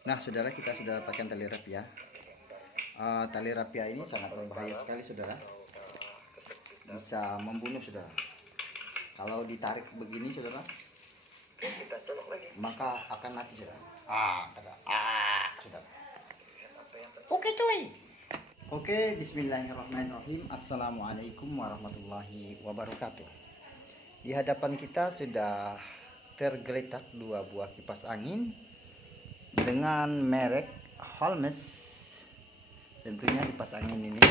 Nah, saudara, kita sudah pakai tali rapia. Tali rapia ini sangat berbahaya sekali, saudara. Bisa membunuh, saudara. Kalau ditarik begini, saudara, maka akan mati, saudara. Saudara. Oke, cuy. Oke, bismillahirrahmanirrahim. Assalamualaikum warahmatullahi wabarakatuh. Di hadapan kita sudah tergeletak dua buah kipas angin dengan merek Holmes. Tentunya kipas angin ini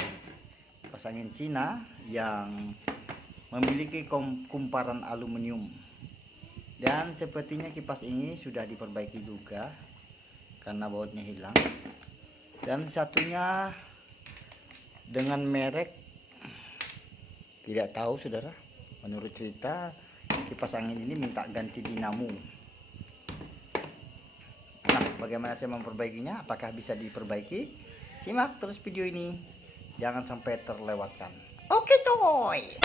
kipas angin Cina yang memiliki kumparan aluminium, dan sepertinya kipas ini sudah diperbaiki juga karena bautnya hilang. Dan satunya dengan merek tidak tahu, saudara. Menurut cerita, kipas angin ini minta ganti dinamo. Nah, bagaimana saya memperbaikinya? Apakah bisa diperbaiki? Simak terus video ini, jangan sampai terlewatkan. Oke, coy.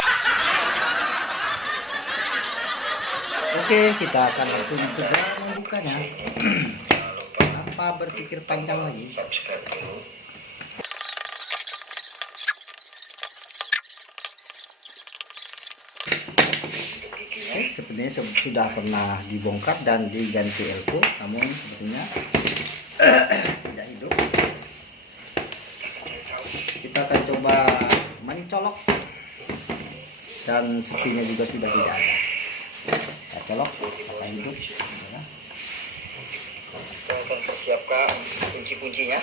Oke, kita akan langsung segera membukanya. Tanpa berpikir panjang lagi. Sepertinya sudah pernah dibongkar dan diganti elko, namun sepertinya tidak hidup. Kita akan coba mencolok, dan sepinya juga sudah tidak ada. Kita colok, apakah hidup? Kita akan persiapkan kunci-kuncinya.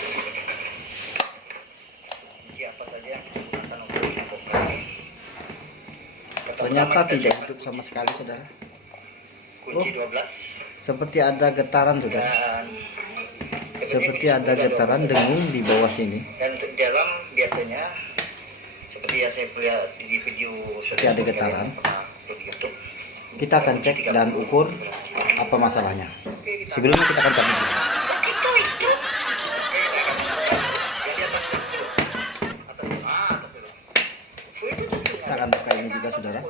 Kunci apa saja yang kita gunakan untuk dibongkar. Ternyata tidak hidup sama sekali, saudara. Kunci 12. Seperti ada getaran, saudara. Seperti ada getaran dengung di bawah sini. Dan untuk dalam biasanya seperti yang saya lihat di video, seperti ada getaran. Kita akan cek dan ukur apa masalahnya. Sebelumnya kita akan cabut. Kita akan buka ini juga, saudara.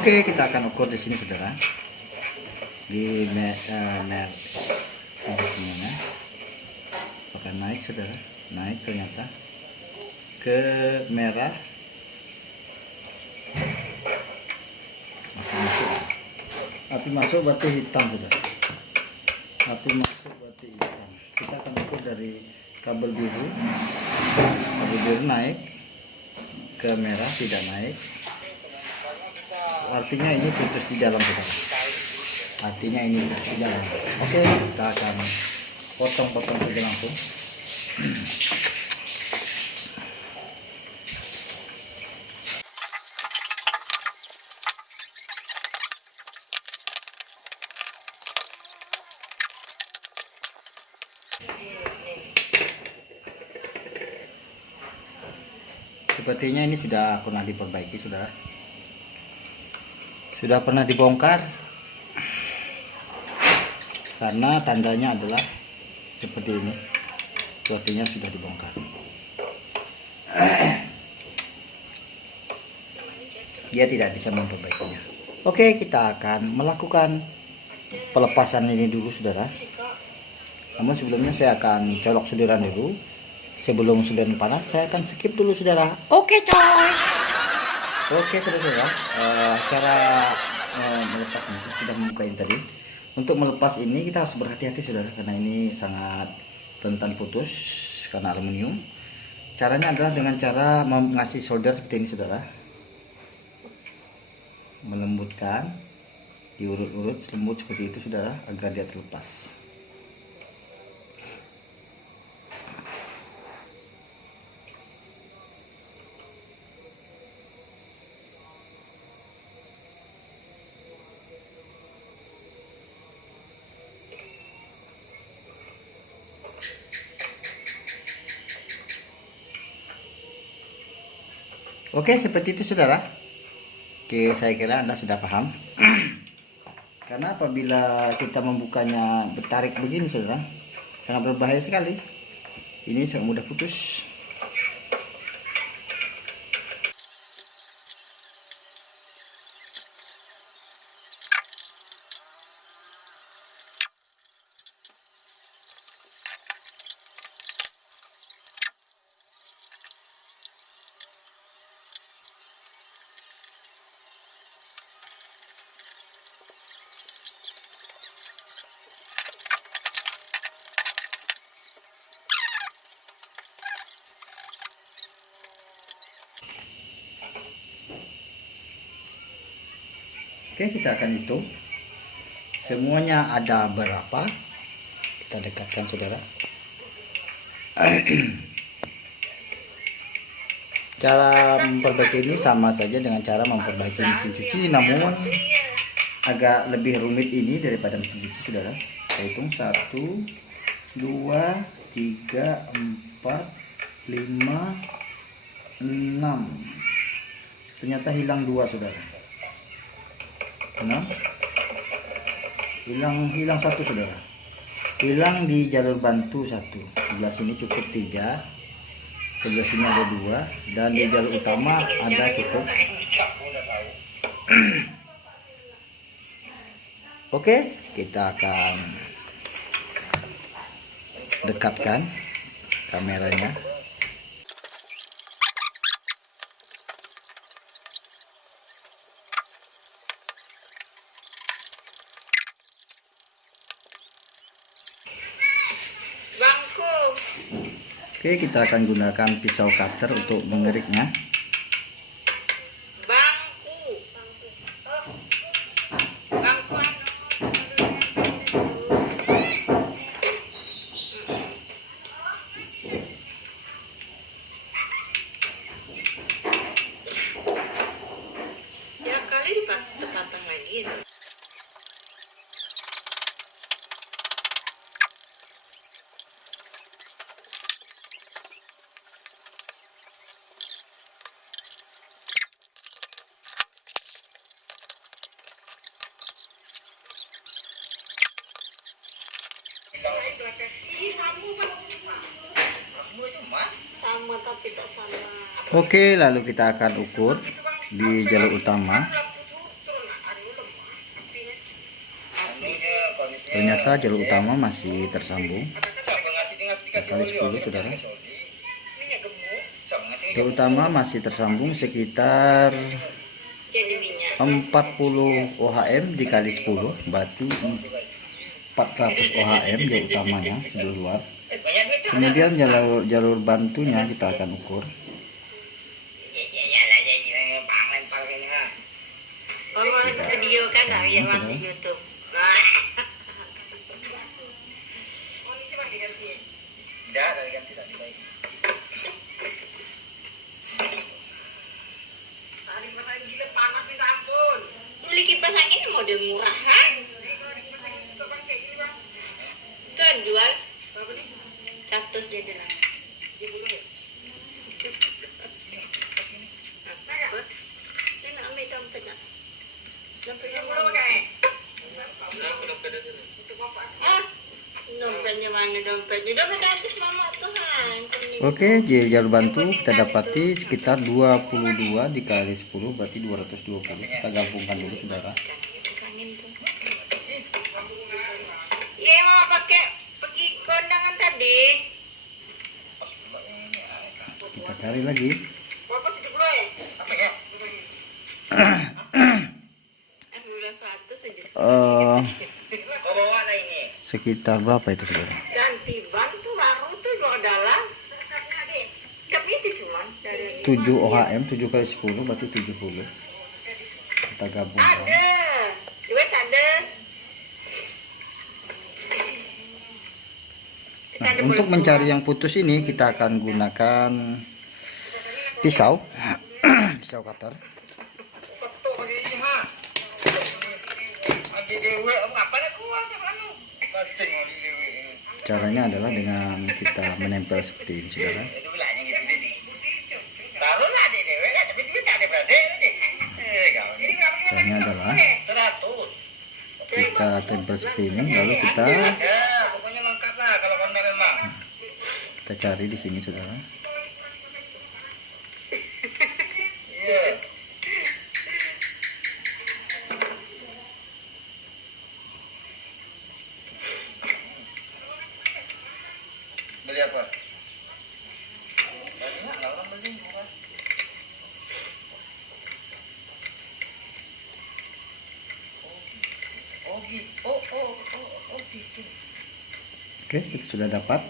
Oke, kita akan ukur di sini, saudara. Di apakah naik, saudara? Naik ternyata ke merah. Api masuk berarti hitam, saudara. Api masuk berarti hitam. Kita akan ukur dari kabel biru. Kabel biru naik ke merah, tidak naik. Artinya ini putus di dalam, saudara. Artinya ini putus di dalam. Oke, kita akan potong-potong saja langsung. Sepertinya ini sudah pernah diperbaiki, saudara. Sudah pernah dibongkar, karena tandanya adalah seperti ini. Artinya sudah dibongkar. Dia tidak bisa memperbaikinya. Oke, kita akan melakukan pelepasan ini dulu, saudara. Namun sebelumnya saya akan colok sudiran dulu. Sebelum sudiran panas, saya akan skip dulu, saudara. Oke, coy. Oke, saudara. Cara melepas ini sudah membukain tadi. Untuk melepas ini kita harus berhati-hati, saudara, karena ini sangat rentan putus karena aluminium. Caranya adalah dengan cara mengasih solder seperti ini, saudara. Melembutkan, diurut-urut lembut seperti itu, saudara, agar dia terlepas. Oke, seperti itu, saudara. Oke, saya kira Anda sudah paham. Karena apabila kita membukanya bertarik begini, saudara, sangat berbahaya sekali. Ini sangat mudah putus. Oke, kita akan hitung semuanya ada berapa. Kita dekatkan, saudara. Cara memperbaiki ini sama saja dengan cara memperbaiki mesin cuci, namun agak lebih rumit ini daripada mesin cuci, saudara. Kita hitung 1, 2, 3, 4, 5, 6. Ternyata hilang 2, saudara. 6. Hilang 1, saudara. Hilang di jalur bantu 1. Sebelah sini cukup 3. Sebelah sini ada 2. Dan di jalur utama ada cukup. Oke, kita akan dekatkan kameranya. Oke, kita akan gunakan pisau cutter untuk mengeriknya. Ya kali dipatang lagi. Sama tapi tak sama. Oke, lalu kita akan ukur di jalur utama. Ternyata jalur utama masih tersambung. Kali 10, saudara. Jalur utama masih tersambung sekitar 40 ohm dikali 10, berarti 400 ohm jalur utamanya sebelah luar. Kemudian jalur bantunya kita akan ukur. Kalau video kan ya masih YouTube. Beli kipas angin model murah kan? Itu jual 100 dia jelas. Oke, di jalur bantu kita dapati sekitar 22 dikali 10 berarti 220. Kita gabungkan dulu, saudara. Iya, mau pakai pergi kondangan tadi. Kita cari lagi. Bapak 70 ya? Apa ya? Sekitar berapa itu, saudara? Ganti ban tuh baru tuh dua dalam. Tapi itu cuma dari 7 ohm, 7 kali 10 berarti 70. Kita gabungkan. ada. Duit ada. Nah, untuk mencari yang putus ini kita akan gunakan pisau. Pisau cutter. Caranya adalah dengan kita menempel seperti ini, saudara. caranya adalah 100. kita tempel seperti ini, lalu kita Ya, pokoknya lengkap lah kalau Honda memang. cari di sini saudara. Iya. Beli apa? Banyak lah orang beli murah. Oh gitu. Oh gitu. Oke, kita sudah dapat.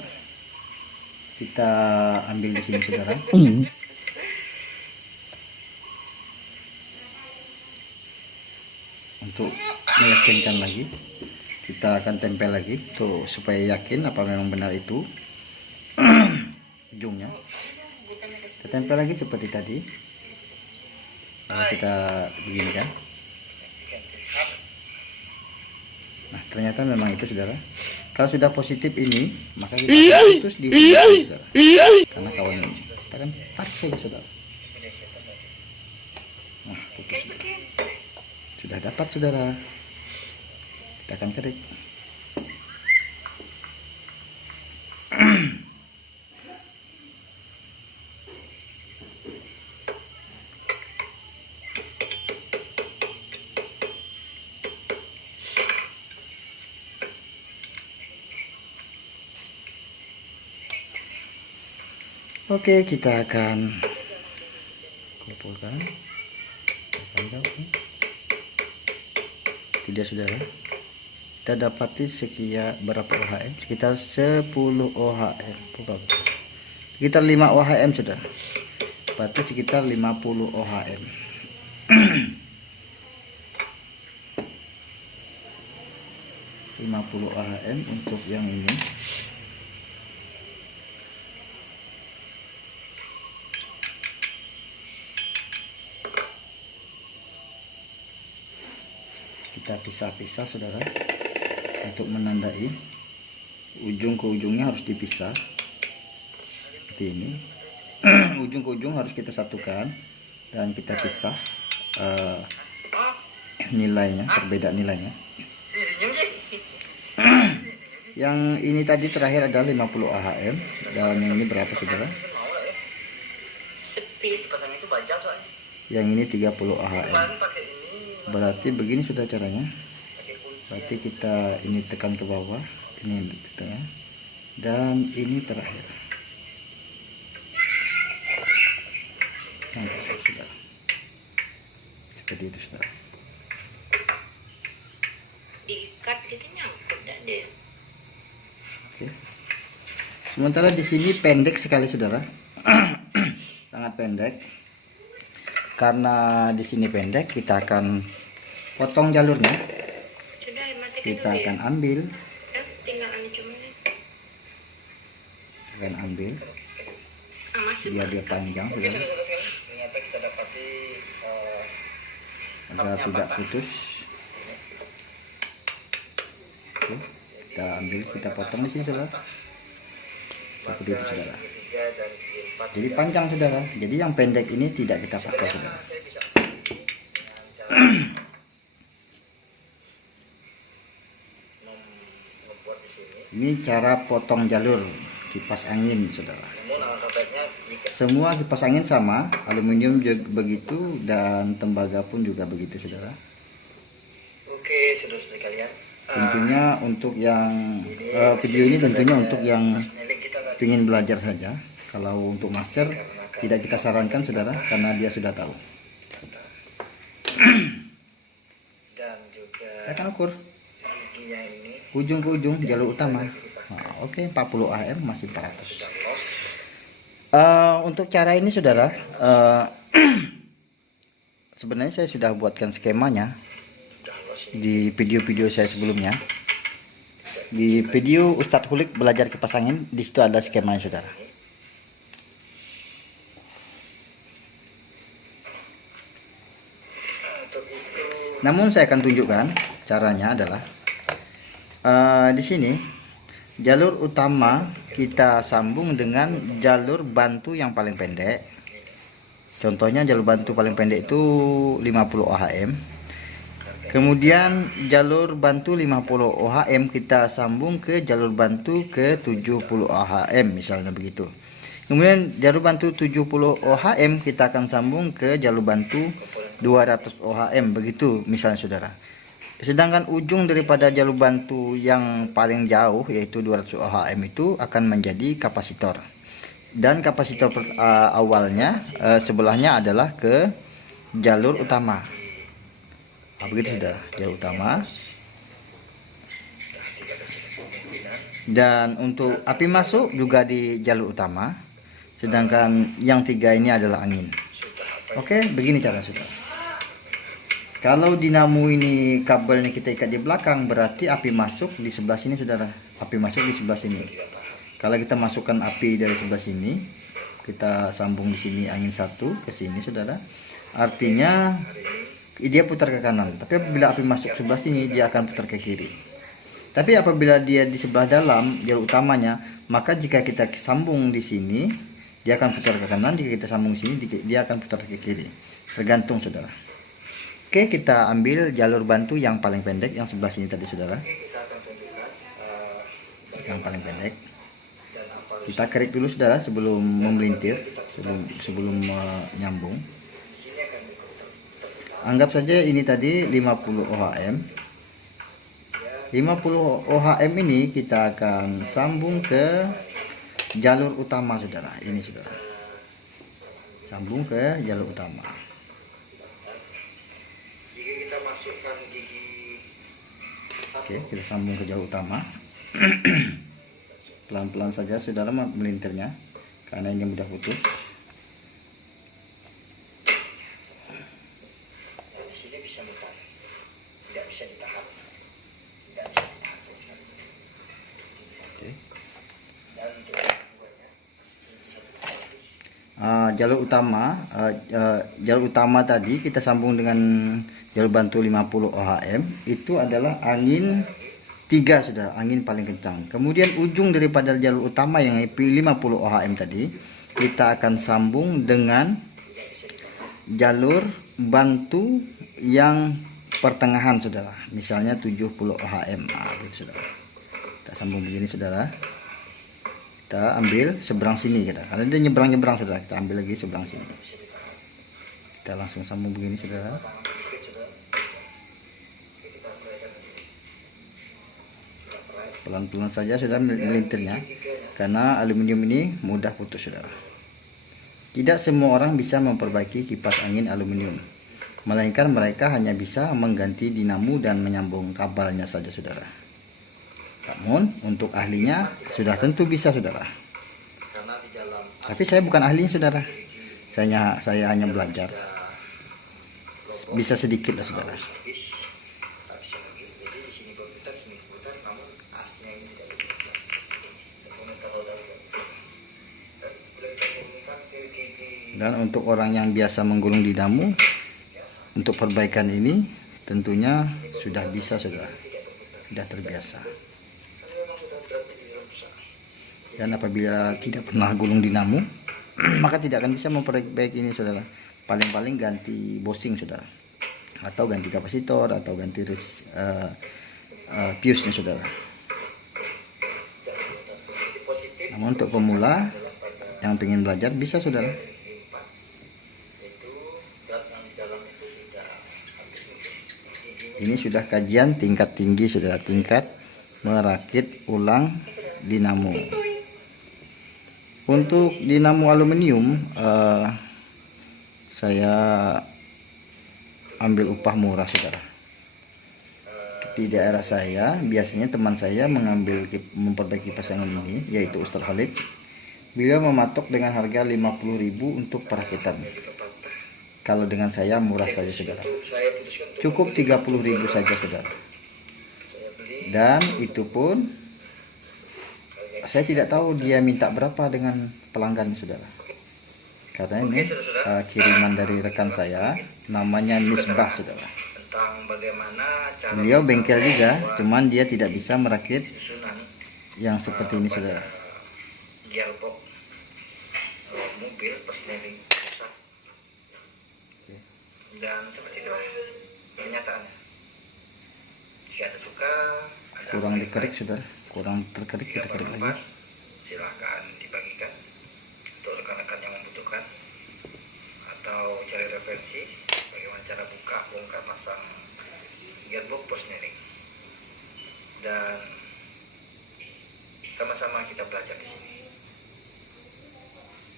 Kita ambil di sini saudara. Untuk meyakinkan lagi, kita akan tempel lagi tuh supaya yakin apa memang benar itu ujungnya. Kita tempel lagi seperti tadi. Lalu kita begini kan. Nah, ternyata memang itu saudara. Kalau sudah positif ini, maka kita akan putus di sini saudara. Karena kawan ini, kita kan tarik saja saudara. Nah, putus saudara. Sudah dapat saudara. Kita akan kerik. Oke, kita akan kumpulkan. Itu dia saudara. Kita dapati berapa OHM? Sekitar 10 OHM. Sekitar 5 OHM saudara. Berarti sekitar 50 OHM. OHM untuk yang ini. Kita pisah-pisah saudara, untuk menandai ujung ke ujungnya harus dipisah seperti ini. Ujung ke ujung harus kita satukan dan kita pisah nilainya, perbedaan nilainya. Yang ini tadi terakhir adalah 50 AHM dan yang ini berapa saudara? Yang ini 30 AHM. Berarti begini sudah caranya. Berarti kita ini tekan ke bawah, ini di tengah, dan ini terakhir. Nah, sudah. Seperti itu sudah. Diikat gitu nyangkut dah deh. Oke. Sementara di sini pendek sekali saudara. Sangat pendek. Karena di sini pendek, kita akan potong jalurnya. Sudah, matikan Kita dulu akan ya. ambil, Tinggal ini cuma nih. akan ambil Masuk. biar dia panjang saudara, Ternyata kita dapati agar tidak putus. Oke, kita ambil, kita potong di sini saudara. Seperti itu saudara. Jadi panjang saudara. Jadi yang pendek ini tidak kita pakai saudara. Ini cara potong jalur kipas angin saudara. Semua kipas angin sama, aluminium juga begitu dan tembaga pun juga begitu saudara. Oke, saudara kalian. Tentunya untuk yang video ini tentunya untuk yang ingin belajar saja. Kalau untuk master tidak kita sarankan saudara, karena dia sudah tahu. Dan juga Kita akan ukur giginya ini ujung ke ujung jalur utama. Nah, oke, 40 AM masih 400. Untuk cara ini saudara, sebenarnya saya sudah buatkan skemanya di video-video saya sebelumnya. Di video Ustadz Hulik belajar kipas angin, di situ ada skemanya saudara. Namun saya akan tunjukkan caranya adalah di sini jalur utama kita sambung dengan jalur bantu yang paling pendek. Contohnya jalur bantu paling pendek itu 50 AHM. Kemudian jalur bantu 50 ohm kita sambung ke jalur bantu ke 70 ohm misalnya begitu. Kemudian jalur bantu 70 ohm kita akan sambung ke jalur bantu 200 ohm begitu misalnya saudara. Sedangkan ujung daripada jalur bantu yang paling jauh yaitu 200 ohm itu akan menjadi kapasitor. Dan kapasitor awalnya sebelahnya adalah ke jalur utama. Nah, begitu saudara, jalur utama. Dan untuk api masuk juga di jalur utama. Sedangkan yang tiga ini adalah angin. Oke, begini cara saudara. Kalau dinamo ini kabelnya kita ikat di belakang, berarti api masuk di sebelah sini saudara. Api masuk di sebelah sini. Kalau kita masukkan api dari sebelah sini, kita sambung di sini angin satu ke sini saudara. Artinya dia putar ke kanan, tapi apabila api masuk sebelah sini dia akan putar ke kiri. Tapi apabila dia di sebelah dalam jalur utamanya, maka jika kita sambung di sini dia akan putar ke kanan, jika kita sambung di sini dia akan putar ke kiri, tergantung saudara. Oke, kita ambil jalur bantu yang paling pendek yang sebelah sini tadi saudara, yang paling pendek. Kita kerik dulu saudara sebelum memelintir, sebelum menyambung. Anggap saja ini tadi 50 ohm. 50 ohm ini kita akan sambung ke jalur utama saudara. Ini saudara. Sambung ke jalur utama. Oke, kita sambung ke jalur utama. Pelan-pelan saja saudara melintirnya karena ini mudah putus. Jalur utama tadi kita sambung dengan jalur bantu 50 ohm itu adalah angin 3 saudara, angin paling kencang. Kemudian ujung daripada jalur utama yang 50 ohm tadi kita akan sambung dengan jalur bantu yang pertengahan saudara, misalnya 70 ohm. Nah, gitu, saudara. Kita sambung begini saudara. Kita ambil seberang sini kita, karena dia nyebrang saudara, kita ambil lagi seberang sini, kita langsung sambung begini saudara. Pelan-pelan saja sudah melintirnya karena aluminium ini mudah putus saudara. Tidak semua orang bisa memperbaiki kipas angin aluminium, melainkan mereka hanya bisa mengganti dinamo dan menyambung kabelnya saja saudara. Namun untuk ahlinya sudah tentu bisa saudara. Tapi saya bukan ahlinya saudara. Saya hanya belajar. Bisa sedikit lah saudara. Dan untuk orang yang biasa menggulung dinamo, untuk perbaikan ini tentunya sudah bisa saudara. Sudah terbiasa. Dan apabila tidak pernah gulung dinamo, maka tidak akan bisa memperbaiki ini saudara. Paling-paling ganti bosing saudara, atau ganti kapasitor, atau ganti fuse-nya saudara. Namun untuk pemula yang ingin belajar bisa saudara. Ini sudah kajian tingkat tinggi saudara, tingkat merakit ulang dinamo. Untuk dinamo aluminium saya ambil upah murah saudara. Di daerah saya biasanya teman saya memperbaiki kipas angin ini, yaitu Ustaz Khalid. Beliau mematok dengan harga 50.000 untuk perakitan. Kalau dengan saya murah saja saudara, cukup 30.000 saja saudara. Dan itu pun saya tidak tahu dia minta berapa dengan pelanggan saudara, karena ini kiriman dari rekan saya, namanya Misbah saudara. Beliau bengkel juga, cuman dia tidak bisa merakit yang seperti ini saudara. Mobil dan seperti itu kenyataannya. suka, Anda Kurang boleh dikerik saudara, kurang terkerik, jika kita kerik lagi. bermanfaat, silahkan dibagikan untuk rekan-rekan yang membutuhkan, atau cari referensi bagaimana cara buka, bongkar, pasang gearbox persneling, dan sama-sama kita belajar di sini.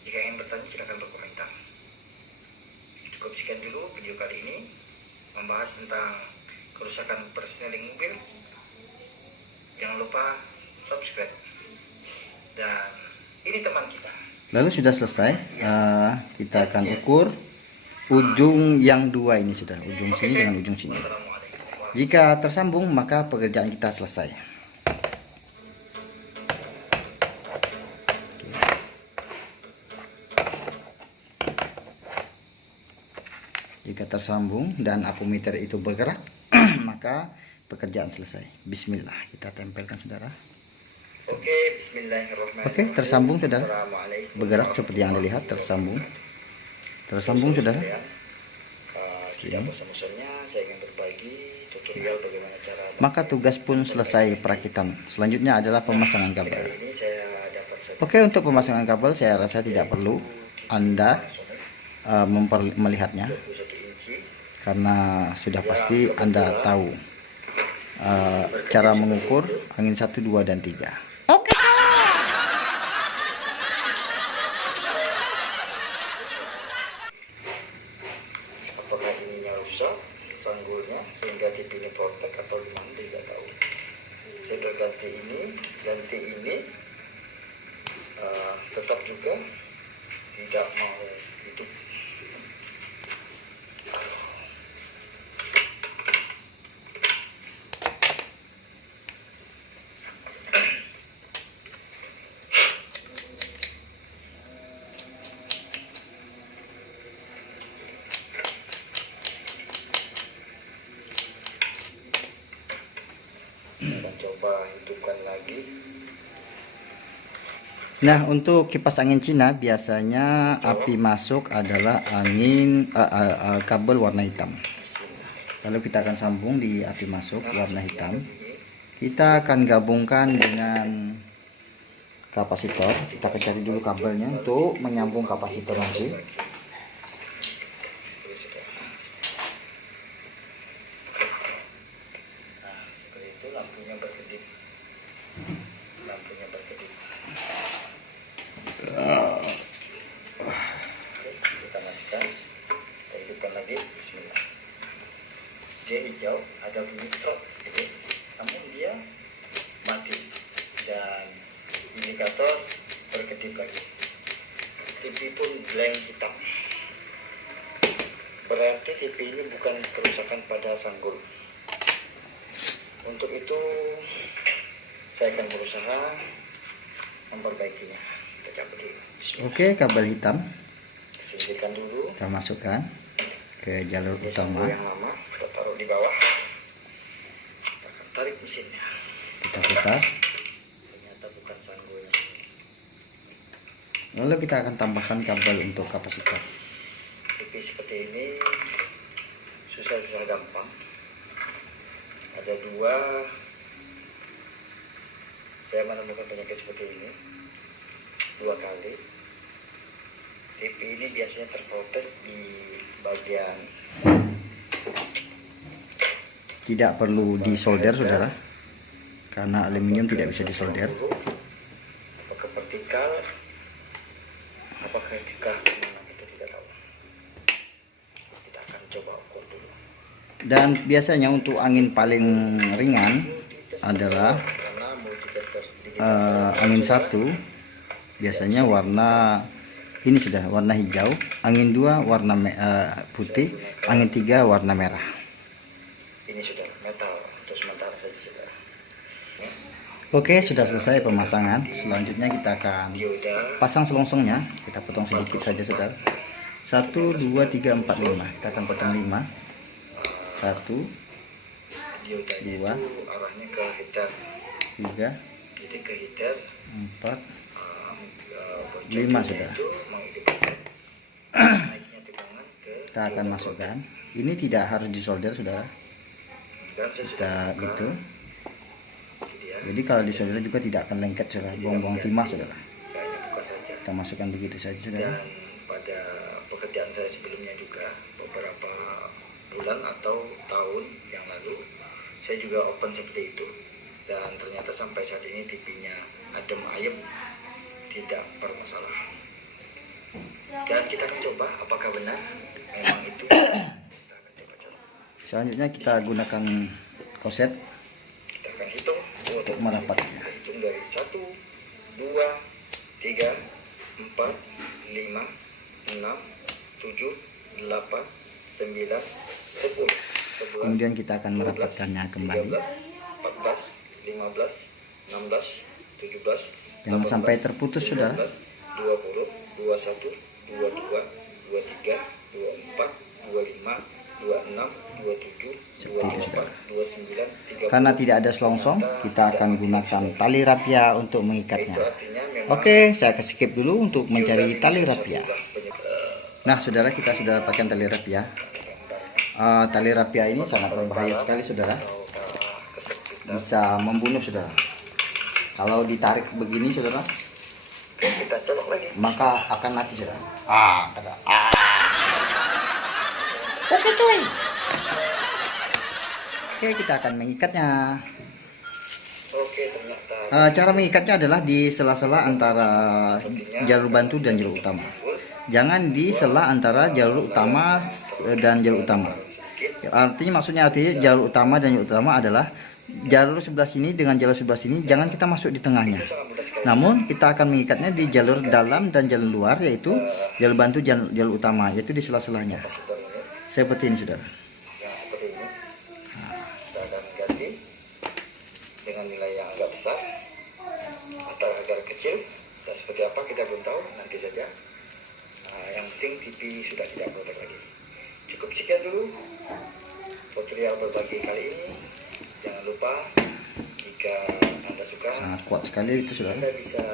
Jika ingin bertanya silahkan berkomentar. Cukup sekian dulu video kali ini, membahas tentang kerusakan persneling mobil. Jangan lupa subscribe. Dan ini teman kita. Lalu sudah selesai, kita akan ukur ujung yang dua ini sudah, ujung sini dengan ujung sini. Assalamualaikum. Jika tersambung maka pekerjaan kita selesai. Jika tersambung dan apometer itu bergerak, maka pekerjaan selesai. Bismillah, kita tempelkan saudara. Oke, bismillahirrahmanirrahim. Oke, tersambung saudara. Assalamualaikum Bergerak seperti yang Anda lihat, tersambung. Tersambung saudara. Sudah bosan-bosannya saya ingin berbagi tutorial bagaimana cara. Maka tugas pun selesai perakitan. Selanjutnya adalah pemasangan kabel. Kali ini saya dapat satu Oke, untuk pemasangan kabel saya rasa tidak perlu Anda melihatnya, 21 inci. karena sudah pasti Anda tahu cara mengukur angin 1, 2, dan 3. Oke. Apakah ininya rusak, sanggulnya, sehingga TV ini protek atau gimana tidak tahu. Saya sudah ganti ini, tetap juga tidak mau hidup. Kita coba hidupkan lagi. Nah, untuk kipas angin Cina biasanya api masuk adalah angin kabel warna hitam. Bismillah. Lalu kita akan sambung di api masuk warna hitam. Kita akan gabungkan dengan kapasitor. Kita akan cari dulu kabelnya untuk menyambung kapasitor nanti. Nah, seperti itu lampunya berkedip. Lampunya berkedip. Oke, kita matikan. Kita hidupkan lagi. Bismillah. Dia hijau, ada bunyi trot, gitu. Namun dia mati dan indikator berkedip lagi. TV pun blank hitam. Berarti TV ini bukan kerusakan pada sanggul. Untuk itu saya akan berusaha memperbaikinya. Kita cabut dulu. Bismillah. Oke, kabel hitam Singkirkan dulu. kita masukkan ke jalur Ini sanggul utama. yang lama kita taruh di bawah. Kita akan tarik mesinnya. Kita putar. Ternyata bukan sanggulnya. Lalu kita akan tambahkan kabel untuk kapasitor. TV seperti ini susah-susah gampang. Ada dua. Saya menemukan penyakit seperti ini 2 kali. TV ini biasanya terprotek di bagian Tidak perlu disolder saudara, karena aluminium tidak bisa disolder. apakah vertikal, apakah vertikal, mana kita tidak tahu. Kita akan coba ukur dulu. Dan biasanya untuk angin paling ringan adalah Karena multitester angin 1 biasanya warna ini sudah warna hijau, angin 2 warna putih, angin 3 warna merah. ini sudah metal untuk sementara saja sudah. Oke, sudah selesai pemasangan. Selanjutnya kita akan Dioda pasang selongsongnya. Kita potong sedikit saja saudara. 1, 2, 3, 4, 5. Kita akan potong 5. 1, diodanya Dua. itu arahnya ke heater, 3, jadi ke heater. 4, Bocornya 5 sudah. itu menghidupkan naiknya tegangan ke Kita akan masukkan. Ini tidak harus disolder saudara. dan saya sudah Kita buka. gitu. saja. Jadi kalau di saudara juga tidak akan lengket saudara, buang-buang timah saudara. Hanya buka saja. Kita masukkan begitu saja saudara. Dan pada pekerjaan saya sebelumnya juga beberapa bulan atau tahun yang lalu saya juga open seperti itu, dan ternyata sampai saat ini TV-nya adem ayem, tidak bermasalah. Dan kita akan coba apakah benar memang itu. Kita akan coba. Selanjutnya kita gunakan koset Kita akan hitung untuk merapatnya. Kita hitung dari 1, 2, 3, 4, 5, 6, 7, 8, 9, 10, 11, Kemudian kita akan merapatkannya kembali. 13, 14, 15, 16, 17, Jangan sampai terputus, saudara. 20, 21, 22, 23, 24, 25, 26, 27, Seperti itu, 24, 29, 30. Karena tidak ada selongsong, kita akan gunakan tali rapia untuk mengikatnya. Itu artinya memang Oke, saya akan skip dulu untuk mencari tali rapia. Nah, saudara, kita sudah dapatkan tali rapia. Tali rapia ini sangat berbahaya sekali, saudara. Bisa membunuh, saudara. Kalau ditarik begini, saudara, kita colok lagi. maka akan mati, saudara. Oke, coy. Oke, kita akan mengikatnya. Oke, ternyata Cara mengikatnya adalah di sela-sela antara jalur bantu dan jalur utama. Jangan di sela antara jalur utama dan jalur utama. Artinya jalur utama dan jalur utama adalah jalur sebelah sini dengan jalur sebelah sini, jangan kita masuk di tengahnya. Namun kita akan mengikatnya di jalur dalam dan jalur luar, yaitu jalur bantu dan jalur utama, yaitu di sela-selanya. Seperti ini, saudara. yang seperti ini kita akan ganti dengan nilai yang agak besar atau agak kecil, dan seperti apa kita belum tahu, nanti saja. Yang penting TV sudah tidak protek lagi. Cukup sekian dulu tutorial berbagi kali ini. Jangan lupa jika Anda suka, Sangat kuat sekali itu, saudara. Anda bisa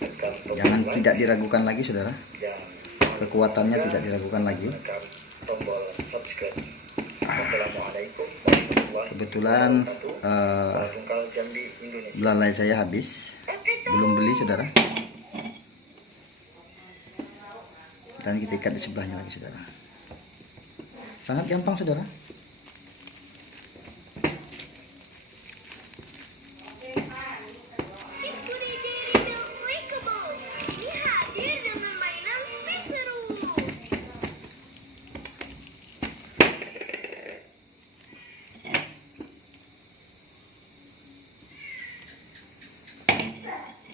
tekan tombol Jangan like tidak diragukan lagi, saudara. dan Kekuatannya tidak diragukan lagi. tekan tombol subscribe. Wassalamualaikum warahmatullahi Kebetulan wabarakatuh. Tungkal Jambi Indonesia. belalai saya habis, belum beli, saudara. Dan kita ikat di sebelahnya lagi, saudara. Sangat gampang, saudara.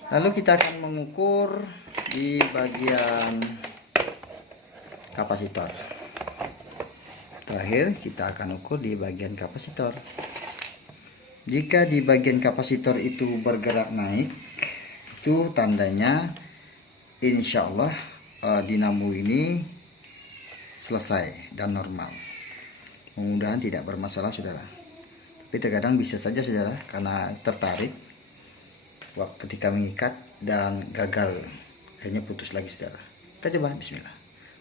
Lalu kita akan mengukur di bagian kapasitor. Terakhir kita akan ukur di bagian kapasitor. Jika di bagian kapasitor itu bergerak naik, itu tandanya insya Allah dinamo ini selesai dan normal. Mudah-mudahan tidak bermasalah, saudara. Tapi terkadang bisa saja, saudara, karena tertarik waktu ketika mengikat dan gagal, akhirnya putus lagi, saudara. Kita coba, bismillah.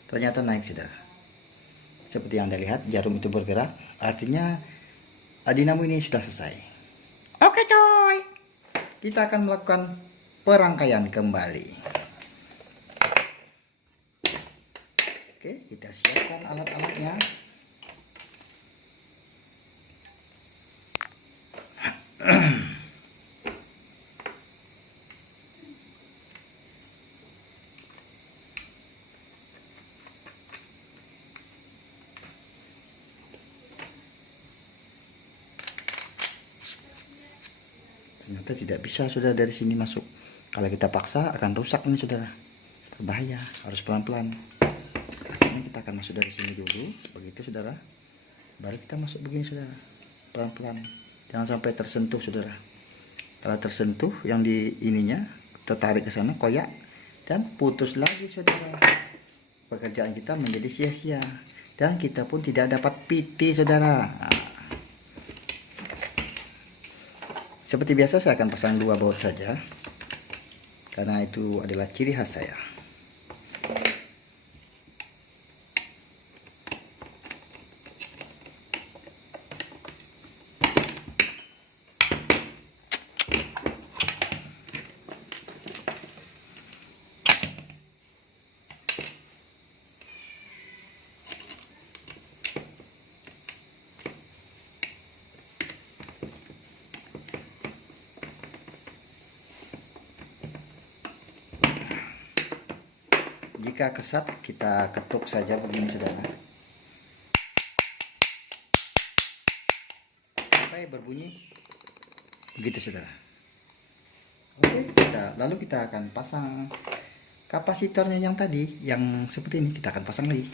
Ternyata naik, saudara. Seperti yang Anda lihat, jarum itu bergerak, artinya dinamo ini sudah selesai. Oke, coy, kita akan melakukan perangkaian kembali. Oke, kita siapkan alat-alatnya. Ternyata tidak bisa, saudara, dari sini masuk. Kalau kita paksa akan rusak ini, saudara. Berbahaya, harus pelan-pelan. Akhirnya kita akan masuk dari sini dulu, begitu, saudara. Baru kita masuk begini, saudara. Pelan-pelan. Jangan sampai tersentuh, saudara. Kalau tersentuh yang di ininya, tertarik ke sana, koyak, dan putus lagi, saudara. Pekerjaan kita menjadi sia-sia. Dan kita pun tidak dapat PT, saudara. Seperti biasa saya akan pasang 2 baut saja, karena itu adalah ciri khas saya. Jika kesat, kita ketuk saja begini saudara, sampai berbunyi begitu saudara. Oke, lalu kita akan pasang kapasitornya yang tadi, yang seperti ini kita akan pasang lagi.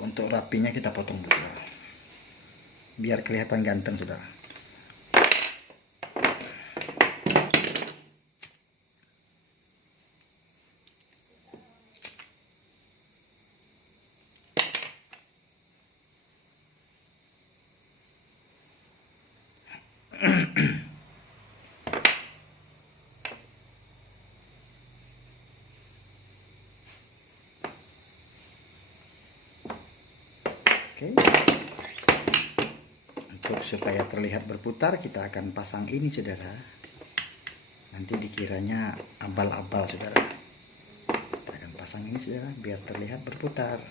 Untuk rapinya kita potong dulu saudara, biar kelihatan ganteng saudara. Oke. Untuk supaya terlihat berputar, kita akan pasang ini saudara. Nanti dikiranya abal-abal saudara. Kita akan pasang ini saudara, biar terlihat berputar.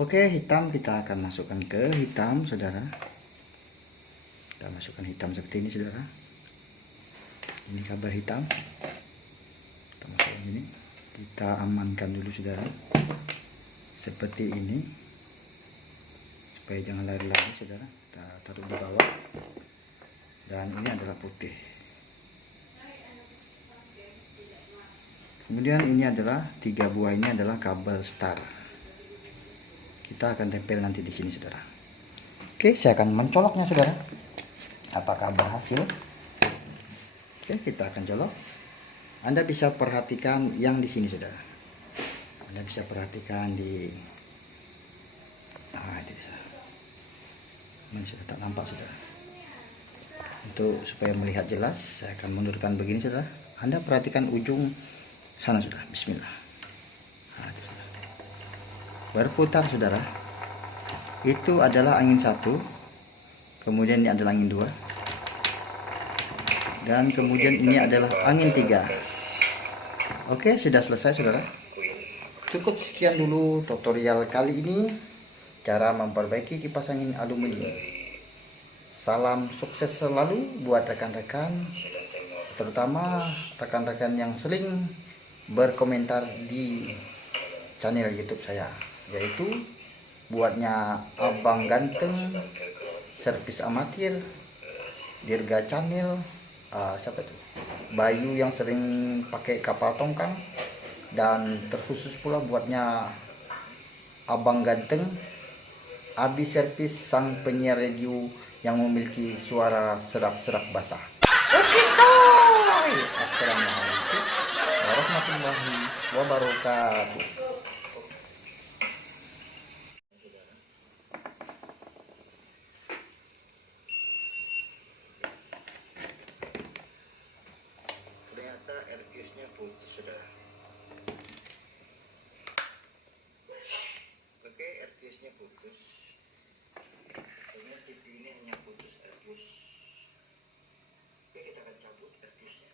Oke, hitam kita akan masukkan ke hitam saudara. Kita masukkan hitam seperti ini saudara. Ini kabel hitam. Kita masukkan ini. Kita amankan dulu saudara. Seperti ini. Supaya jangan lari-lari saudara. Kita taruh di bawah. Dan ini adalah putih. Kemudian ini adalah 3 buah, ini adalah kabel star. Kita akan tempel nanti di sini saudara. Oke, saya akan mencoloknya saudara. Apakah berhasil? Oke, kita akan colok. Anda bisa perhatikan yang di sini saudara. Anda bisa perhatikan di ini sudah tak nampak saudara. Untuk supaya melihat jelas, saya akan mundurkan begini saudara. Anda perhatikan ujung sana saudara. Bismillah. Berputar saudara. Itu adalah angin 1, kemudian ini adalah angin 2, dan kemudian ini adalah angin 3. Oke, sudah selesai saudara. Cukup sekian dulu tutorial kali ini, cara memperbaiki kipas angin aluminium. Salam sukses selalu buat rekan-rekan, terutama rekan-rekan yang sering berkomentar di channel YouTube saya, yaitu buatnya Abang Ganteng, Servis Amatir, Dirga Channel, siapa itu? Bayu yang sering pakai kapal tongkang, dan terkhusus pula buatnya Abang Ganteng, Abi Servis, sang penyiar radio yang memiliki suara serak-serak basah. Assalamualaikum warahmatullahi wabarakatuh. Ternyata airfuse-nya putus saudara. Oke, airfuse-nya putus. Hanya TV ini hanya putus airfuse. Oke, kita akan cabut airfuse-nya.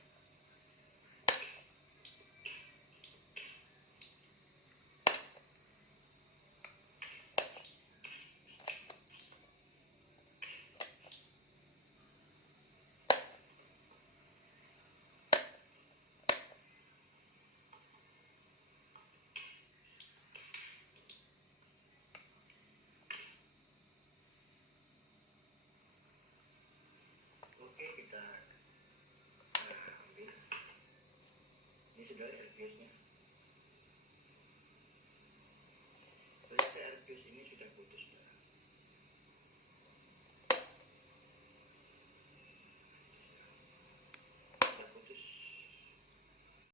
Oke, kita ambil. Ini sudah airfuse-nya.